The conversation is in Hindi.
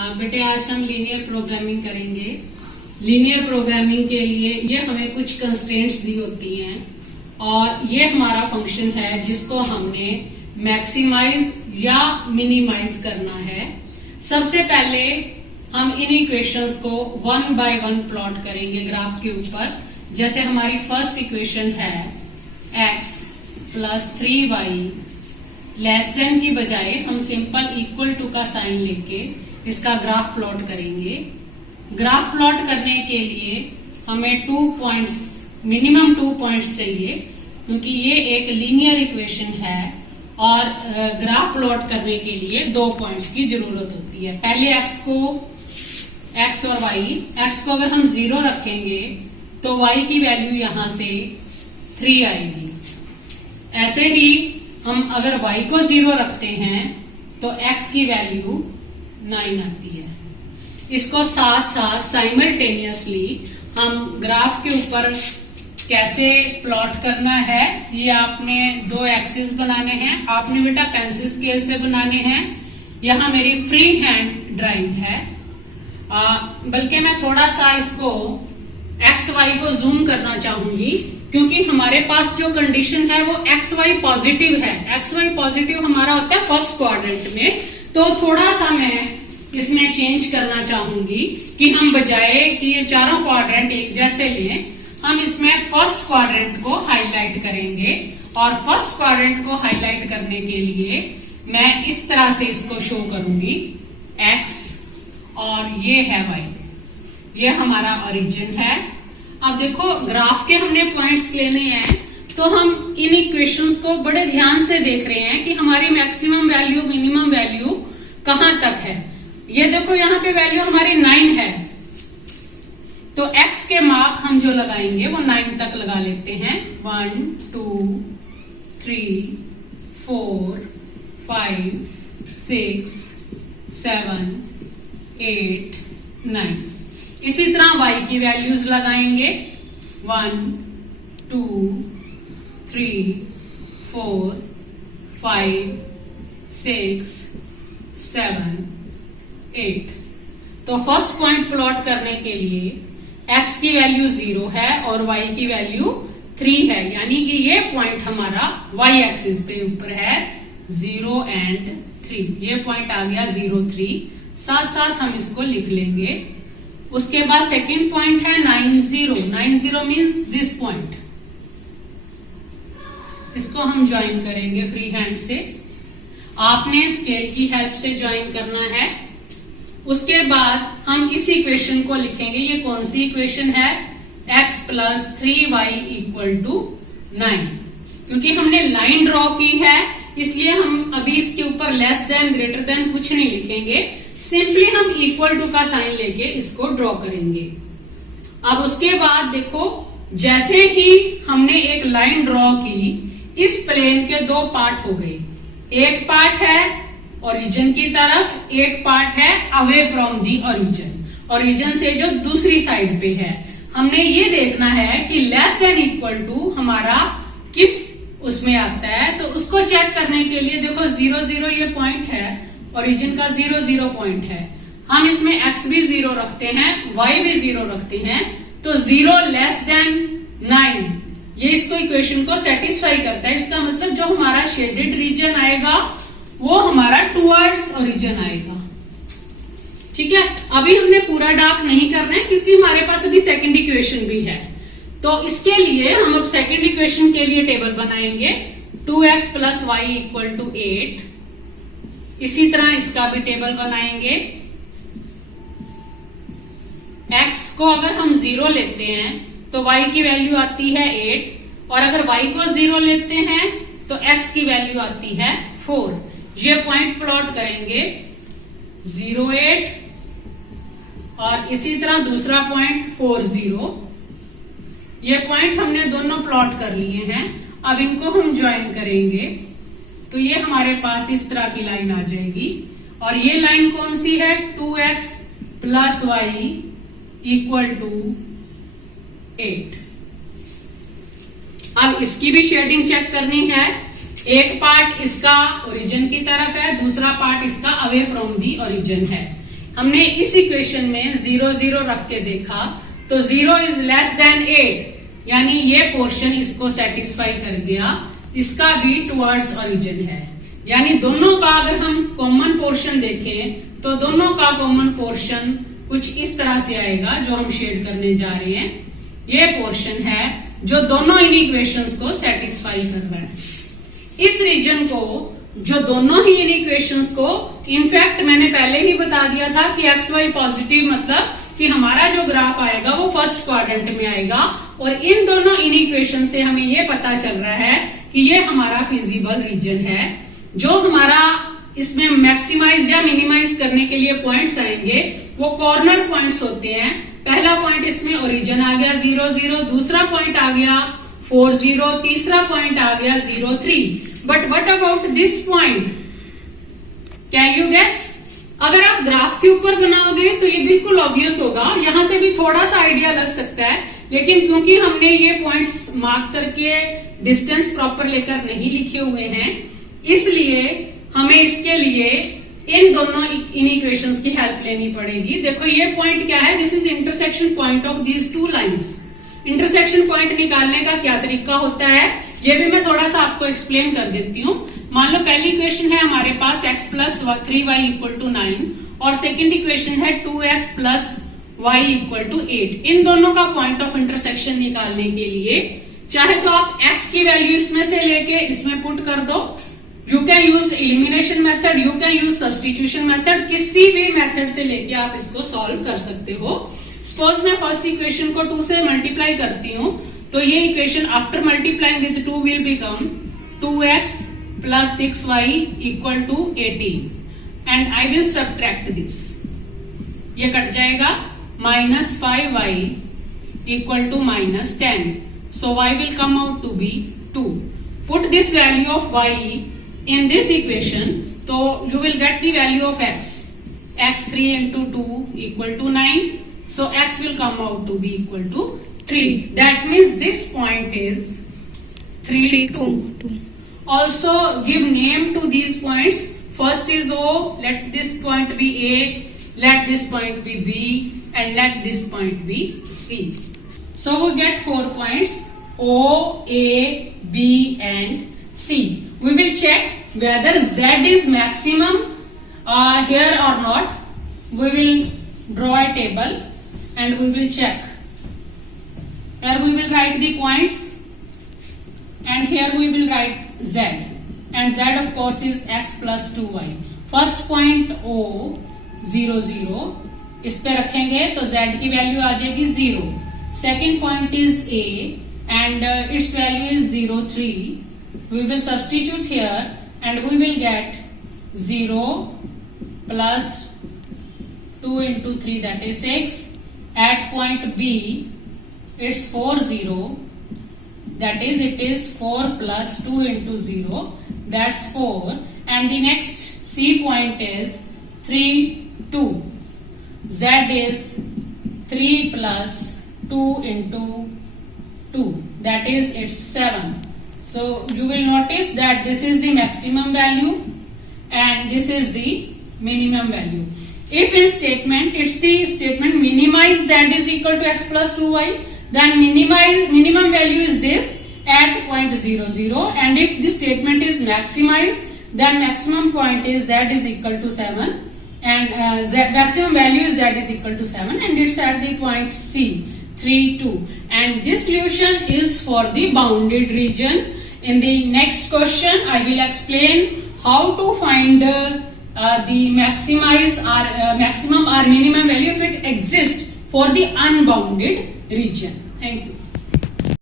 बेटे आज हम लीनियर प्रोग्रामिंग करेंगे। लीनियर प्रोग्रामिंग के लिए ये हमें कुछ कंस्ट्रेंट्स दी होती हैं और ये हमारा फंक्शन है जिसको हमने मैक्सिमाइज या मिनिमाइज करना है। सबसे पहले हम इन इक्वेशंस को वन बाय वन प्लॉट करेंगे ग्राफ के ऊपर। जैसे हमारी फर्स्ट इक्वेशन है x plus 3y less than की बजाय हम सिंपल इक्वल टू का साइन लेके इसका ग्राफ प्लॉट करेंगे। ग्राफ प्लॉट करने के लिए हमें 2 पॉइंट्स मिनिमम 2 पॉइंट्स चाहिए क्योंकि ये एक लीनियर इक्वेशन है और ग्राफ प्लॉट करने के लिए 2 पॉइंट्स की जरूरत होती है। पहले x और y, x को अगर हम 0 रखेंगे तो y की वैल्यू यहां से 3 आएगी। ऐसे ही हम अगर y को 0 रखते हैं तो x की वैल्यू 9 आती है। इसको साथ साथ साइमल्टेनियसली हम ग्राफ के ऊपर कैसे प्लॉट करना है, ये आपने 2 एक्सिस बनाने हैं। आपने बेटा पेंसिल स्केल से बनाने हैं। यहां मेरी फ्री हैंड ड्राइंग है, बल्कि मैं थोड़ा सा इसको एक्स वाई को जूम करना चाहूंगी क्योंकि हमारे पास जो कंडीशन है वो एक्स वाई पॉजिटिव है। एक्स वाई पॉजिटिव हमारा होता है फर्स्ट क्वाड्रेंट में, तो थोड़ा सा मैं इसमें चेंज करना चाहूंगी कि हम बजाय कि ये चारों क्वाड्रेंट एक जैसे लें, हम इसमें फर्स्ट क्वाड्रेंट को हाईलाइट करेंगे। और फर्स्ट क्वाड्रेंट को हाईलाइट करने के लिए मैं इस तरह से इसको शो करूंगी x और ये है y, ये हमारा ओरिजिन है। अब देखो ग्राफ के हमने पॉइंट्स लेने हैं तो हम इन इक्वेशंस को बड़े ध्यान से देख रहे हैं कि हमारी मैक्सिमम वैल्यू मिनिमम वैल्यू कहां तक है। ये देखो यहाँ पे वैल्यू हमारी 9 है, तो x के मार्क हम जो लगाएंगे वो 9 तक लगा लेते हैं। 1 2 3 4 5 6 7 8 9। इसी तरह y की वैल्यूज लगाएंगे 1 2 3 4 5 6 7 8। तो फर्स्ट पॉइंट प्लॉट करने के लिए x की वैल्यू 0 है और y की वैल्यू 3 है, यानी कि ये पॉइंट हमारा y एक्सिस पे ऊपर है 0 and 3। ये पॉइंट आ गया 0 3, साथ साथ हम इसको लिख लेंगे। उसके बाद सेकंड पॉइंट है 9 0। 9 0 मीन्स दिस पॉइंट, इसको हम ज्वाइन करेंगे फ्री हैंड से। आपने स्केल की हेल्प से ज्वाइन करना है। उसके बाद हम इस इक्वेशन को लिखेंगे। ये कौन सी इक्वेशन है? x plus 3y equal to 9। क्योंकि हमने लाइन ड्रॉ की है इसलिए हम अभी इसके ऊपर लेस देन ग्रेटर देन कुछ नहीं लिखेंगे, सिंपली हम इक्वल टू का साइन लेके इसको ड्रॉ करेंगे। अब उसके बाद देखो जैसे ही हमने एक लाइन ड्रॉ की, इस प्लेन के 2 पार्ट हो गए। एक पार्ट है ओरिजिन की तरफ, एक पार्ट है away from the origin, origin से जो दूसरी साइड पे है। हमने ये देखना है कि लेस देन इक्वल टू हमारा किस उसमें आता है, तो उसको चेक करने के लिए देखो 0 0 ये पॉइंट है, ओरिजिन का 0 0 पॉइंट है। हम इसमें x भी 0 रखते हैं, y भी 0 रखते हैं, तो 0 लेस देन 9 ये इसको इक्वेशन को सेटिस्फाई करता है। इसका मतलब जो हमारा शेडेड रीजन आएगा वो हमारा टुवर्ड्स ओरिजिन आएगा। ठीक है, अभी हमने पूरा डार्क नहीं करना है क्योंकि हमारे पास अभी सेकंड इक्वेशन भी है। तो इसके लिए हम अब सेकंड इक्वेशन के लिए टेबल बनाएंगे 2x plus y equal to 8। इसी तरह इसका भी टेबल बनाएंगे। x को अगर हम 0 लेते हैं तो y की वैल्यू आती है 8 और अगर y को 0 लेते हैं तो x की वैल्यू आती है 4। ये पॉइंट प्लॉट करेंगे 0 8 और इसी तरह दूसरा पॉइंट 4 0। ये पॉइंट हमने दोनों प्लॉट कर लिए हैं। अब इनको हम ज्वाइन करेंगे तो ये हमारे पास इस तरह की लाइन आ जाएगी। और ये लाइन कौन सी है? 2x plus y equal to 8। अब इसकी भी शेडिंग चेक करनी है। एक पार्ट इसका ओरिजिन की तरफ है, दूसरा पार्ट इसका अवे फ्रॉम दी ओरिजिन है। हमने इस इक्वेशन में 0 0 रख के देखा तो 0 इज लेस देन 8, यानी ये पोर्शन इसको सेटिस्फाई कर गया, इसका भी टुवर्ड्स ओरिजिन है। यानी दोनों का अगर हम कॉमन पोर्शन देखें तो दोनों का कॉमन पोर्शन कुछ इस तरह से आएगा जो हम शेड करने जा रहे हैं। ये पोर्शन है जो दोनों इन इक्वेशंस को सेटिस्फाई कर रहा है। इस रीजन को जो दोनों ही इन इक्वेशंस को, इनफैक्ट मैंने पहले ही बता दिया था कि एक्स वाई पॉजिटिव मतलब कि हमारा जो ग्राफ आएगा वो फर्स्ट क्वाड्रेंट में आएगा, और इन दोनों इन इक्वेशन से हमें ये पता चल रहा है कि ये हमारा फिजिबल रीजन है। जो हमारा इसमें मैक्सिमाइज या मिनिमाइज करने के लिए पॉइंट्स आएंगे वो कॉर्नर पॉइंट्स होते हैं। पहला पॉइंट इसमें ओरिजिन आ गया 0 0, दूसरा पॉइंट आ गया 4 0, तीसरा पॉइंट आ गया 0 3। But what about this point, can you guess? अगर आप ग्राफ के ऊपर बनाओगे तो ये बिल्कुल ऑब्वियस होगा, यहां से भी थोड़ा सा आइडिया लग सकता है, लेकिन क्योंकि हमने ये पॉइंट्स मार्क करके डिस्टेंस प्रॉपर लेकर नहीं लिखे हुए हैं, इसलिए हमें इसके लिए इन दोनों इन इक्वेशंस की हेल्प लेनी पड़ेगी। देखो ये पॉइंट क्या है, this is intersection point of these two lines. Intersection point निकालने का क्या तरीका होता है ये भी मैं थोड़ा सा आपको एक्सप्लेन कर देती हूँ। मान लो पहली इक्वेशन है हमारे पास x plus 3y equal to 9 और सेकेंड इक्वेशन है 2x plus y equal to 8। इन दोनों का पॉइंट ऑफ इंटरसेक्शन निकालने के लिए चाहे तो आप x की वैल्यू इसमें से लेके इसमें पुट कर दो, you can use elimination method, you can use substitution method, किसी भी मेथड से लेके आप इसको सॉल्व कर सकते हो। सपोज मैं फर्स्ट इक्वेशन को 2 से मल्टीप्लाई करती हूँ तो ये equation after multiplying with 2 will become 2x plus 6y equal to 18 and I will subtract this, ये कट जाएगा, minus 5y equal to minus 10, so y will come out to be 2. Put this value of y in this equation, so you will get the value of x. x3 into 2 equal to 9, so x will come out to be equal to 3. That means this point is 3 2. Also give name to these points. First is O, let this point be A, let this point be B, and let this point be C. So we get 4 points O, A, B and C. We will check whether Z is maximum here or not. We will draw a table and we will check. Here we will write the points and here we will write Z, and Z of course is x plus 2y. First point O 0 0, इस पे रखेंगे तो Z की वैल्यू आ जाएगी 0. Second point is A and its value is 0 3. We will substitute here and we will get 0 plus 2 into 3 that is 6. At point B it's 4 0, that is it is 4 plus 2 into 0, that's 4, and the next C point is 3 2. Z is 3 plus 2 into 2, that is it's 7. So you will notice that this is the maximum value and this is the minimum value. If in statement it's the statement minimize Z is equal to x plus 2y, then minimum value is this at point 0 0, and if the statement is maximize then maximum point is Z is equal to 7 and maximum value is Z is equal to 7 and it's at the point C 3 2, and this solution is for the bounded region. In the next question I will explain how to find the maximum or minimum value if it exists for the unbounded region. Thank you.